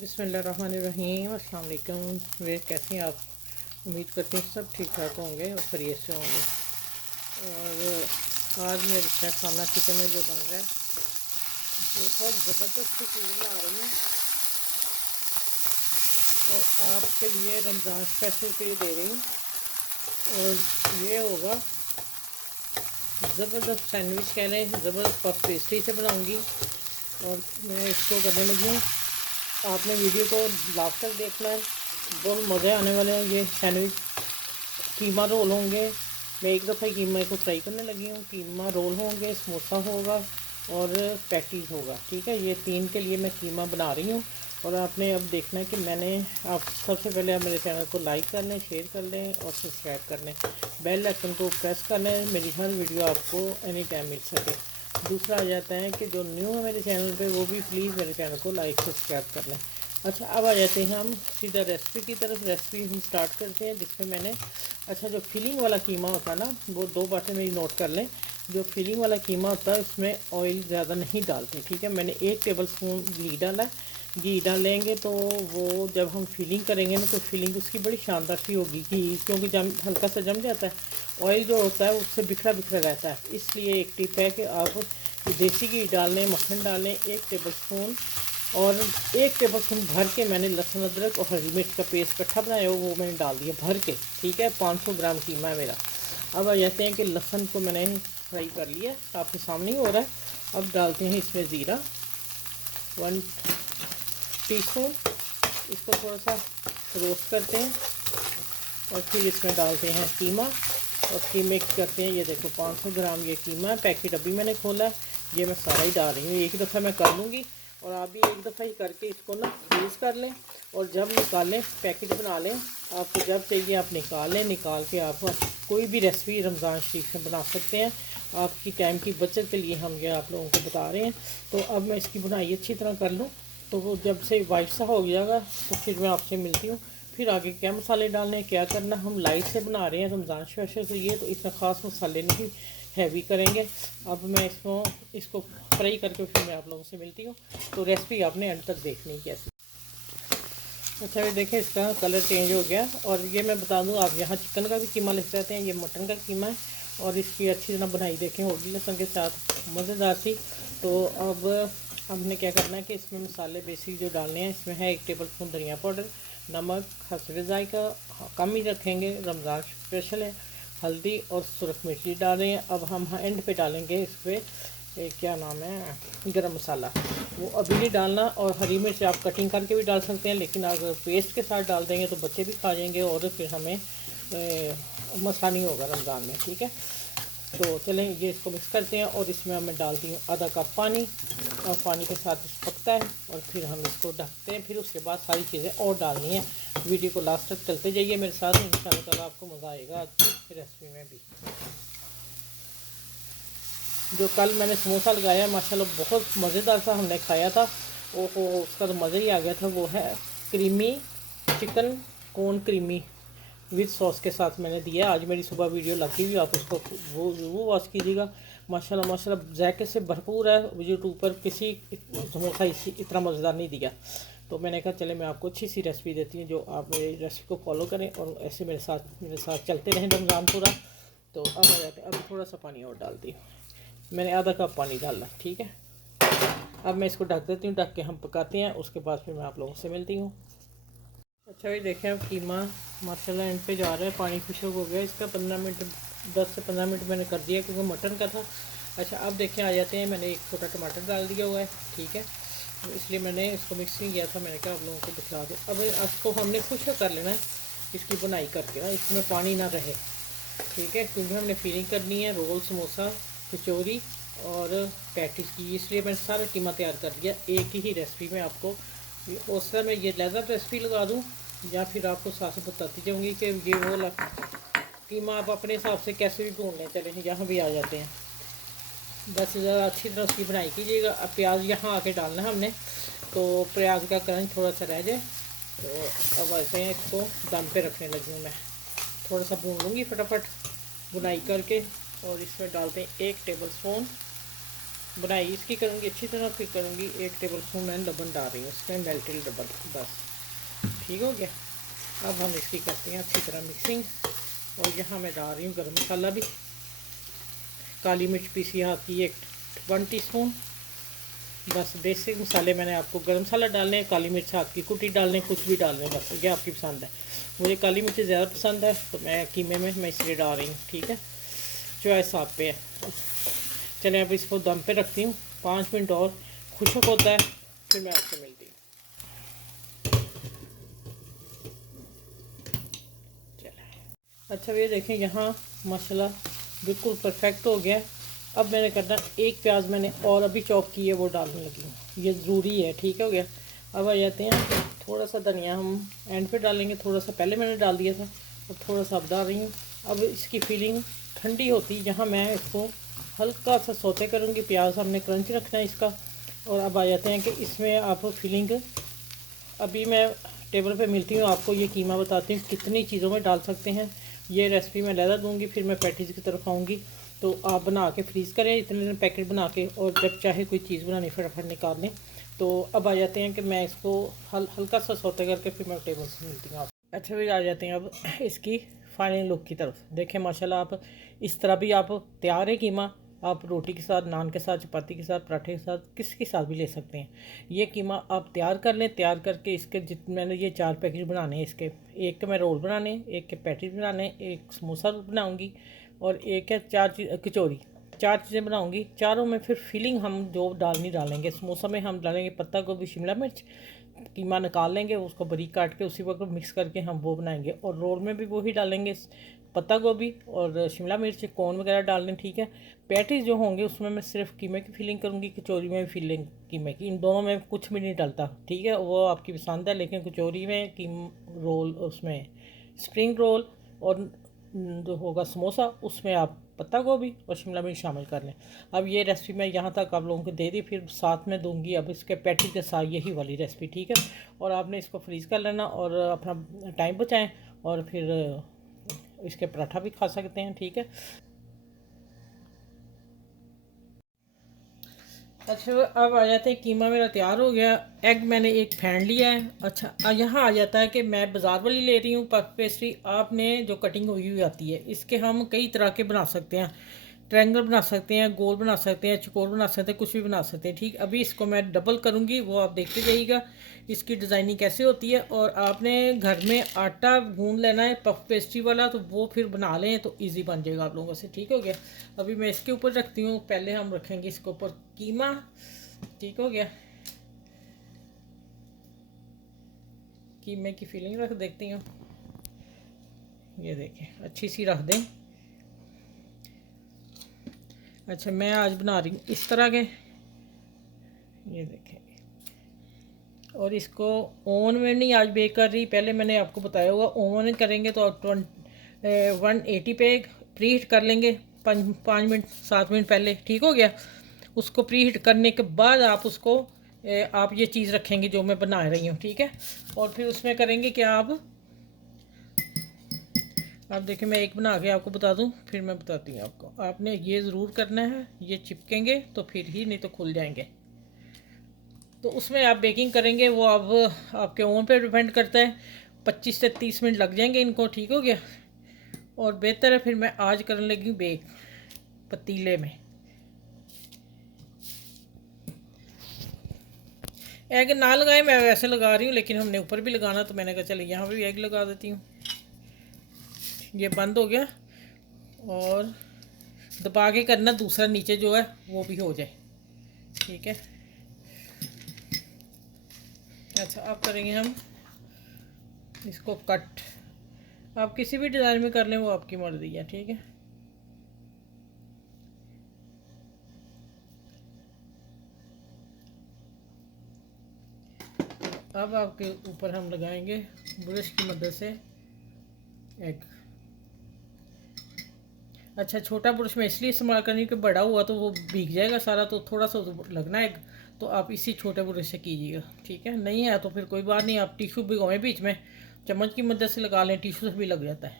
बिस्मिल्लाहिर्रहमानिर्रहीम। अस्सलाम वालेकुम। वे कैसे हैं आप? उम्मीद करते हैं सब ठीक ठाक होंगे और खैरियत से होंगे। और आज मेरे शेफ़ खाना चिकन में जो बन रहा है बहुत ज़बरदस्त चीज़ बना रही हूँ और आपके लिए रमज़ान स्पेशल पे दे रही हूँ। और ये होगा ज़बरदस्त सैंडविच, कह रहे हैं ज़बरदस्त पफ पेस्ट्री से बनाऊँगी। और मैं इसको करने लगी हूँ। आपने वीडियो को लास्ट तक देखना है, बहुत मज़े आने वाले हैं। ये सैंडविच कीमा रोल होंगे। मैं एक दफ़ा कीमा को फ्राई करने लगी हूँ। कीमा रोल होंगे, समोसा होगा और पैटीज़ होगा। ठीक है, ये तीन के लिए मैं कीमा बना रही हूँ। और आपने अब देखना है कि मैंने आप सबसे पहले आप मेरे चैनल को लाइक कर लें, शेयर कर लें और सब्सक्राइब कर लें। बेल आइकन को प्रेस कर लें, मेरी हर वीडियो आपको एनी टाइम मिल सके। दूसरा आ जाता है कि जो न्यू है मेरे चैनल पे, वो भी प्लीज़ मेरे चैनल को लाइक सब्सक्राइब कर लें। अच्छा, अब आ जाते हैं हम सीधा रेसिपी की तरफ। रेसिपी हम स्टार्ट करते हैं, जिसमें मैंने जो फिलिंग वाला कीमा होता है ना, वो दो बातें मेरी नोट कर लें। जो फिलिंग वाला कीमा होता है उसमें ऑयल ज़्यादा नहीं डालते। ठीक है, मैंने 1 टेबल स्पून घी डाला है। घी डालेंगे तो वो जब हम फिलिंग करेंगे ना, तो फिलिंग उसकी बड़ी शानदार सी होगी। घी क्योंकि जम हल्का सा जम जाता है, ऑयल जो होता है उससे बिखरा बिखरा रहता है। इसलिए एक टिप है कि आप देसी घी डालें, मक्खन डालें 1 टेबल स्पून। और 1 टेबल स्पून भर के मैंने लहसुन अदरक और हरी मिर्च का पेस्ट इकट्ठा बनाया हो, वो मैंने डाल दिया भर के। ठीक है, 500 ग्राम कीमा है मेरा। अब आ जाते हैं कि लहसुन को मैंने फ्राई कर लिया, आपके सामने ही हो रहा है। अब डालते हैं इसमें ज़ीरा 1 टीस्पून। इसको थोड़ा सा रोस्ट करते हैं और फिर इसमें डालते हैं कीमा और कीमे करते हैं। ये देखो 500 ग्राम ये कीमा है, पैकेट अभी मैंने खोला है। ये मैं सारा ही डाल रही हूँ, एक दफ़ा मैं कर लूँगी और आप भी एक दफ़ा ही करके इसको ना यूज़ कर लें। और जब निकालें पैकेट बना लें, आपको जब चाहिए आप निकाल लें। निकाल के आप कोई भी रेसिपी रमज़ान शरीफ में बना सकते हैं। आपकी टाइम की बचत के लिए हम ये आप लोगों को बता रहे हैं। तो अब मैं इसकी बुनाई अच्छी तरह कर लूँ, तो वो जब से वाइट सा हो जाएगा तो फिर मैं आपसे मिलती हूँ। फिर आगे क्या मसाले डालने हैं, क्या करना। हम लाइट से बना रहे हैं रमज़ान स्पेशल, तो ये तो इतना ख़ास मसाले नहीं हैवी करेंगे। अब मैं इसको फ्राई करके फिर मैं आप लोगों से मिलती हूँ। तो रेसिपी आपने अंत तक देखनी है कैसे। अच्छा, ये देखें इसका कलर चेंज हो गया। और ये मैं बता दूँ, आप यहाँ चिकन का भी कीमा ले सकते हैं, ये मटन का कीमा है। और इसकी अच्छी तरह बनाई देखें होगी लहसुन के साथ, मज़ेदार सी। तो अब हमने क्या करना है कि इसमें मसाले बेसिक जो डालने हैं, इसमें है 1 टेबल स्पून धनिया पाउडर, नमक हस्बे जायका कम ही रखेंगे, रमज़ान स्पेशल है। हल्दी और सुरख मिर्ची डाल रहे हैं। अब हम एंड पे डालेंगे इस पर क्या नाम है, गरम मसाला, वो अभी नहीं डालना। और हरी मिर्च आप कटिंग करके भी डाल सकते हैं, लेकिन अगर पेस्ट के साथ डाल देंगे तो बच्चे भी खा जाएंगे और फिर हमें मसला नहीं होगा रमज़ान में। ठीक है, तो चलें ये इसको मिक्स करते हैं। और इसमें मैं डालती हूँ आधा कप पानी, और पानी के साथ पकता है और फिर हम इसको ढकते हैं। फिर उसके बाद सारी चीज़ें और डालनी है। वीडियो को लास्ट तक चलते जाइए मेरे साथ, इंशाल्लाह ताला आपको मज़ा आएगा आज की रेसिपी में भी। जो कल मैंने समोसा लगाया माशाल्लाह बहुत मज़ेदार सा हमने खाया था। ओहो, उसका तो मज़ा ही आ गया था। वो है creamy chicken cone creamy with sauce के साथ मैंने दिया। आज मेरी सुबह वीडियो लगी हुई, आप उसको वो वॉच कीजिएगा। माशाल्लाह माशाल्लाह जायके से भरपूर है। यूट्यूब पर किसी समोसा इतना मज़ेदार नहीं दिया। तो मैंने कहा चले मैं आपको अच्छी सी रेसिपी देती हूँ, जो आप मेरी रेसिपी को फॉलो करें और ऐसे मेरे साथ चलते रहें रमज़ान पूरा। तो अब आ जाते हैं, अभी थोड़ा सा पानी और डालती हूँ। मैंने आधा कप पानी डाला। ठीक है, अब मैं इसको ढक देती हूँ। ढक के हम पकाते हैं, उसके बाद फिर मैं आप लोगों से मिलती हूँ। अच्छा, ये देखें अब कीमा माशाल्लाह एंड पे जा रहा है, पानी खुशक हो गया इसका। 15 मिनट 10 से 15 मिनट मैंने कर दिया क्योंकि मटन का था। अच्छा, अब देखें आ जाते हैं, मैंने एक छोटा टमाटर डाल दिया हुआ है। ठीक है, तो इसलिए मैंने इसको मिक्स नहीं किया था। मैंने कहा आप लोगों को दिखला दें। अब इसको हमने खुशक कर लेना है, इसकी बुनाई करके ना, इसमें पानी ना रहे। ठीक है, क्योंकि हमने फिलिंग करनी है रोल, समोसा, कचौरी और पैटीज की, इसलिए मैंने सारा कीमा तैयार कर लिया एक ही रेसिपी में। आपको उस समय मैं ये लहजा रेसिपी लगा दूँ या फिर आपको साथ में बताती जाऊँगी कि ये वो कीमा आप अपने हिसाब से कैसे भी भून लें। चले यहाँ भी आ जाते हैं। बस ज़रा अच्छी तरह उसकी बनाई कीजिएगा। अब प्याज यहाँ आके डालना है हमने, तो प्याज का क्रंच थोड़ा सा रह जाए। तो अब आते हैं, इसको दम पे रखने लगी हूँ मैं। थोड़ा सा भून लूँगी फटाफट बुनाई करके। और इसमें डालते हैं 1 टेबल स्पून बनाई इसकी करूँगी अच्छी तरह, फिर करूँगी 1 टेबल स्पून मैं लबन डाल रही हूँ इसमें, मेल्टेड लबन, बस ठीक हो गया। अब हम इसकी करते हैं अच्छी तरह मिक्सिंग। और यहाँ मैं डाल रही हूँ गरम मसाला भी, काली मिर्च पीसी हाथ की 1 टीस्पून। बस बेसिक मसाले मैंने आपको, गरम मसाला डालने हैं, काली मिर्च हाथ की कुटी डालने, कुछ भी डालने, बस ये आपकी पसंद है। मुझे काली मिर्च ज़्यादा पसंद है तो मैं कीमे में मैं इसलिए डाल रही हूँ, ठीक है, चॉइस आप पे है। चलें अब इसको दम पे रखती हूँ 5 मिनट और, खुशक होता है फिर मैं आपसे मिलती हूँ। चलें अच्छा ये देखें यहाँ माशाल्लाह बिल्कुल परफेक्ट हो गया। अब मैंने करना, 1 प्याज मैंने और अभी चॉप की है वो डालने लगी हूँ, ये ज़रूरी है, ठीक हो गया। अब आ जाते हैं, थोड़ा सा धनिया हम एंड पे डालेंगे, थोड़ा सा पहले मैंने डाल दिया था, अब थोड़ा सा अब डाल रही हूँ। अब इसकी फीलिंग ठंडी होती जहाँ मैं इसको हल्का सा सौते करूँगी, प्याज हमने क्रंच रखना है इसका। और अब आ जाते हैं कि इसमें आप फीलिंग, अभी मैं टेबल पे मिलती हूँ आपको ये कीमा बताती हूँ कितनी चीज़ों में डाल सकते हैं। ये रेसिपी मैं लहदा दूँगी, फिर मैं पैटीज़ की तरफ आऊँगी, तो आप बना के फ्रीज़ करें इतने दिन पैकेट बना के, और जब चाहे कोई चीज़ बनानी फटाफट निकाल लें। तो अब आ जाते हैं कि मैं इसको हल्का सा सौते करके फिर मैं टेबल से मिलती हूँ आप। अच्छा फिर आ जाते हैं अब इसकी फाइनल लुक की तरफ। देखें माशाल्लाह आप इस तरह भी आप तैयार है कीमा, आप रोटी के साथ, नान के साथ, चपाती के साथ, पराठे के साथ, किसके साथ भी ले सकते हैं। ये कीमा आप तैयार कर लें, तैयार करके इसके मैंने ये 4 पैकेट बनाने हैं इसके, एक के मैं रोल बनाने, एक के पैटीज बनाने, एक समोसा बनाऊंगी, और एक है 4 कचौरी, 4 चीज़ें बनाऊंगी। चारों में फिर फिलिंग हम जो डालेंगे, समोसा में हम डालेंगे पत्ता गोभी, शिमला मिर्च, कीमा निकाल लेंगे उसको बारीक काट के, उसी वक्त मिक्स करके हम वो बनाएंगे। और रोल में भी वही डालेंगे, पत्ता गोभी और शिमला मिर्च, कॉर्न वगैरह डाल लें, ठीक है। पैटीज जो होंगे उसमें मैं सिर्फ कीमे की फीलिंग करूँगी, कचौरी में भी फीलिंग कीमे की, इन दोनों में कुछ भी नहीं डलता, ठीक है, वो आपकी पसंद है। लेकिन कचौरी में कीम रोल, उसमें स्प्रिंग रोल, और जो होगा समोसा उसमें आप पत्ता गोभी और शिमला मिर्च शामिल कर लें। अब ये रेसिपी मैं यहाँ तक आप लोगों को दे दी, फिर साथ में दूंगी अब इसके पैटी के साथ यही वाली रेसिपी, ठीक है। और आपने इसको फ्रीज़ कर लेना और अपना टाइम बचाएं, और फिर इसके पराठा भी खा सकते हैं, ठीक है। अच्छा अब आ जाते हैं, कीमा मेरा तैयार हो गया। एग मैंने एक फेंट लिया है। अच्छा यहाँ आ जाता है कि मैं बाज़ार वाली ले रही हूँ पफ पेस्ट्री, आपने जो कटिंग हुई हुई आती है, इसके हम कई तरह के बना सकते हैं, ट्रायंगल बना सकते हैं, गोल बना सकते हैं, चकोर बना सकते हैं, कुछ भी बना सकते हैं, ठीक। अभी इसको मैं डबल करूँगी, वो आप देखते जाइएगा इसकी डिज़ाइनिंग कैसे होती है। और आपने घर में आटा गूंद लेना है पफ पेस्ट्री वाला, तो वो फिर बना लें तो इजी बन जाएगा आप लोगों से, ठीक हो गया। अभी मैं इसके ऊपर रखती हूँ, पहले हम रखेंगे इसके ऊपर कीमा, ठीक हो गया। कीमे की फीलिंग रख देखती हूँ, ये देखें अच्छी सी रख दें। अच्छा मैं आज बना रही हूँ इस तरह के, ये देखें, और इसको ओवन में नहीं आज बेक कर रही, पहले मैंने आपको बताया होगा ओवन करेंगे तो आप 180 पे प्री हीट कर लेंगे 5 मिनट 7 मिनट पहले, ठीक हो गया। उसको प्री हीट करने के बाद आप उसको आप ये चीज़ रखेंगे जो मैं बना रही हूँ, ठीक है। और फिर उसमें करेंगे क्या, आप देखिए मैं एक बना के आपको बता दूं, फिर मैं बताती हूँ आपको। आपने ये ज़रूर करना है, ये चिपकेंगे तो फिर ही, नहीं तो खुल जाएंगे। तो उसमें आप बेकिंग करेंगे वो अब आपके ओवन पे डिपेंड करता है, 25 से 30 मिनट लग जाएंगे इनको, ठीक हो गया। और बेहतर है फिर मैं आज करने लगी हूँ बेक पतीले में। एग ना लगाए, मैं वैसे लगा रही हूँ, लेकिन हमने ऊपर भी लगाना तो मैंने कहा चलिए यहाँ भी एग लगा देती हूँ। ये बंद हो गया, और दबा के करना, दूसरा नीचे जो है वो भी हो जाए, ठीक है। अच्छा अब करेंगे हम इसको कट, आप किसी भी डिज़ाइन में कर लें, वो आपकी मर्ज़ी है, ठीक है। अब आपके ऊपर हम लगाएंगे ब्रश की मदद से एग। अच्छा छोटा ब्रश मैं इसलिए इस्तेमाल करनी कि बड़ा हुआ तो वो भीग जाएगा सारा, तो थोड़ा सा लगना है, तो आप इसी छोटे ब्रश से कीजिएगा, ठीक है। नहीं है तो फिर कोई बात नहीं, आप टिश्यू भिगोएं बीच में, चम्मच की मदद से लगा लें, टिश्यू से भी लग जाता है।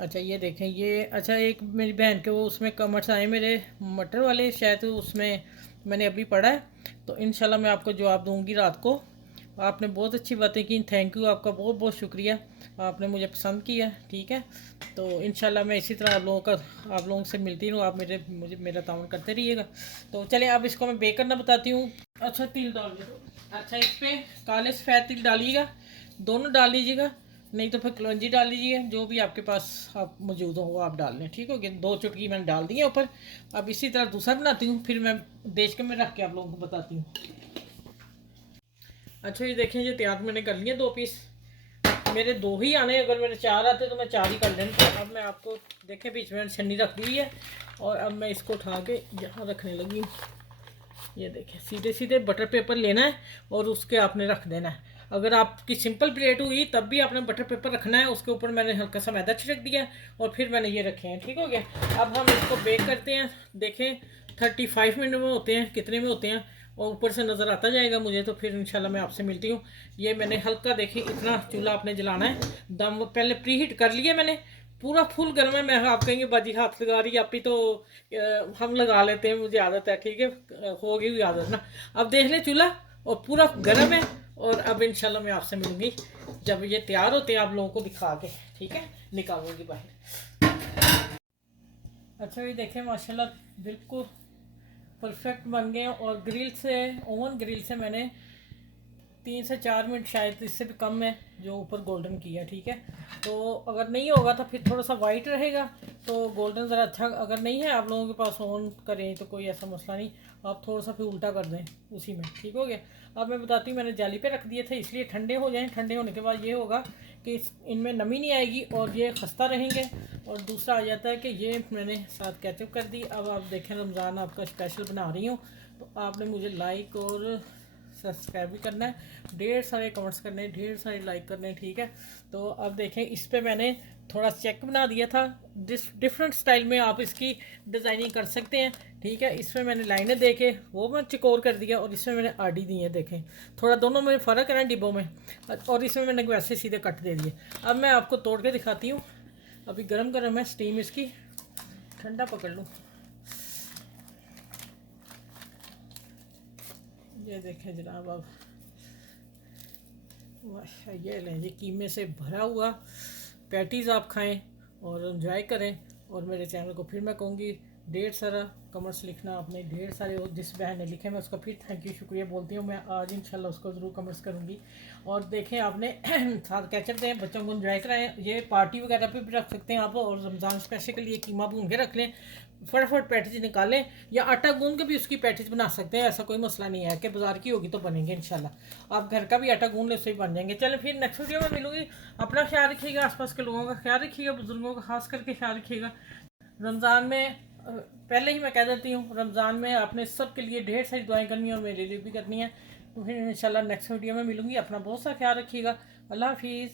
अच्छा ये देखें ये, अच्छा एक मेरी बहन के वो उसमें कमेंट्स आए मेरे मटर वाले, शायद उसमें मैंने अभी पढ़ा है, तो इंशाल्लाह मैं आपको जवाब दूंगी रात को। आपने बहुत अच्छी बातें की, थैंक यू, आपका बहुत बहुत शुक्रिया, आपने मुझे पसंद किया। ठीक है, तो इंशाल्लाह मैं इसी तरह आप लोगों से मिलती हूँ, आप मुझे मेरा ताउन करते रहिएगा। तो चलिए अब इसको मैं बेक करना बताती हूँ। अच्छा तिल डाल दो, अच्छा इस पर काले सफ़ेद तिल डालिएगा, दोनों डाल लीजिएगा, नहीं तो फिर कलौंजी डाल लीजिए, जो भी आपके पास आप मौजूद हो वो आप डाल लें। ठीक हो गया, 2 चुटकी मैंने डाल दी है ऊपर। अब इसी तरह दूसरा बनाती हूँ, फिर मैं देश के में रख के आप लोगों को बताती हूँ। अच्छा ये देखें, ये तैयार मैंने कर लिए 2 पीस, मेरे 2 ही आने, अगर मेरे 4 आते तो मैं 4 ही कर लेती। अब मैं आपको देखें बीच में छन्नी रख दी है, और अब मैं इसको उठा के यहाँ रखने लगी हूँ। ये देखें, सीधे सीधे बटर पेपर लेना है और उसके आपने रख देना है। अगर आपकी सिंपल प्लेट हुई तब भी आपने बटर पेपर रखना है, उसके ऊपर मैंने हल्का सा मैदा छिड़क दिया और फिर मैंने ये रखे हैं। ठीक हो गया, अब हम इसको बेक करते हैं। देखें 35 मिनट में होते हैं, कितने में होते हैं, और ऊपर से नज़र आता जाएगा मुझे, तो फिर इंशाल्लाह मैं आपसे मिलती हूँ। ये मैंने हल्का, देखिए इतना चूल्हा आपने जलाना है, दम पहले प्री हीट कर लिया मैंने, पूरा फुल गर्म है। मैं आप कहेंगे बाजी हाथ लगा रही आप ही, तो हम लगा लेते हैं, मुझे आदत है। ठीक है, हो गई हुई आदत ना। अब देख ले चूल्हा और पूरा गर्म है, और अब इंशाल्लाह मैं आपसे मिलूंगी जब ये तैयार होते हैं, आप लोगों को दिखा के। ठीक है, निकालूंगी बाहर। अच्छा ये देखें माशाल्लाह बिल्कुल परफेक्ट बन गए हैं, और ग्रिल से, ओवन ग्रिल से मैंने 3 से 4 मिनट, शायद इससे भी कम है, जो ऊपर गोल्डन किया। ठीक है, तो अगर नहीं होगा तो फिर थोड़ा सा वाइट रहेगा, तो गोल्डन ज़रा अच्छा, अगर नहीं है आप लोगों के पास ऑन करें तो कोई ऐसा मसला नहीं, आप थोड़ा सा फिर उल्टा कर दें उसी में। ठीक हो गया, अब मैं बताती हूँ, मैंने जाली पे रख दिए थे इसलिए ठंडे हो जाएं। ठंडे होने के बाद ये होगा कि इनमें नमी नहीं आएगी और ये खस्ता रहेंगे। और दूसरा आ जाता है कि ये मैंने साथ कैचअप कर दी। अब आप देखें, रमज़ान आपका स्पेशल बना रही हूँ, तो आपने मुझे लाइक और सब्सक्राइब भी करना है, ढेर सारे कमेंट्स करने हैं, ढेर सारे लाइक करने हैं। ठीक है, तो अब देखें इस पे मैंने थोड़ा चेक बना दिया था, डिफरेंट स्टाइल में आप इसकी डिज़ाइनिंग कर सकते हैं। ठीक है, इसमें मैंने लाइनें दे के वो मैं चिकोर कर दिया, और इसमें मैंने आडी दी है। देखें थोड़ा दोनों में फ़र्क है ना डिब्बों में, और इसमें मैंने वैसे सीधे कट दे दिए। अब मैं आपको तोड़ के दिखाती हूँ, अभी गरम गरम है, स्टीम इसकी ठंडा पकड़ लूँ। ये देखें जनाब, अब माशा, ये लें जी कीमे से भरा हुआ पैटीज़, आप खाएं और एंजॉय करें। और मेरे चैनल को फिर मैं कहूँगी ढेर सारा कमेंट्स लिखना आपने, ढेर सारे, और जिस बहन ने लिखे मैं उसका फिर थैंक यू शुक्रिया बोलती हूँ। मैं आज इंशाल्लाह उसको ज़रूर कमेंट्स करूँगी। और देखें आपने साथ कैचअप दें, बच्चों को एंजॉय कराएं, ये पार्टी वगैरह पे भी रख सकते हैं आप, और रमज़ान स्पेशल के लिए कीमा भून के रख लें, फटाफट पैटीज निकालें, या आटा गूंद के भी उसकी पैटीज बना सकते हैं, ऐसा कोई मसला नहीं है कि बाजार की होगी तो बनेंगे। इंशाल्लाह आप घर का भी आटा गूंद ले, उससे ही बन जाएंगे। चलो फिर नेक्स्ट वीडियो में मिलूंगी, अपना ख्याल रखिएगा, आसपास के लोगों का ख्याल रखिएगा, बुजुर्गों का खास करके ख्याल रखिएगा। रमज़ान में पहले ही मैं कह देती हूँ, रमज़ान में आपने सब के लिए ढेर सारी दुआएं करनी है और मेरे लिए भी करनी है। तो फिर इंशाल्लाह नेक्स्ट वीडियो में मिलूंगी, अपना बहुत सा ख्याल रखिएगा। अल्लाह हाफिज़।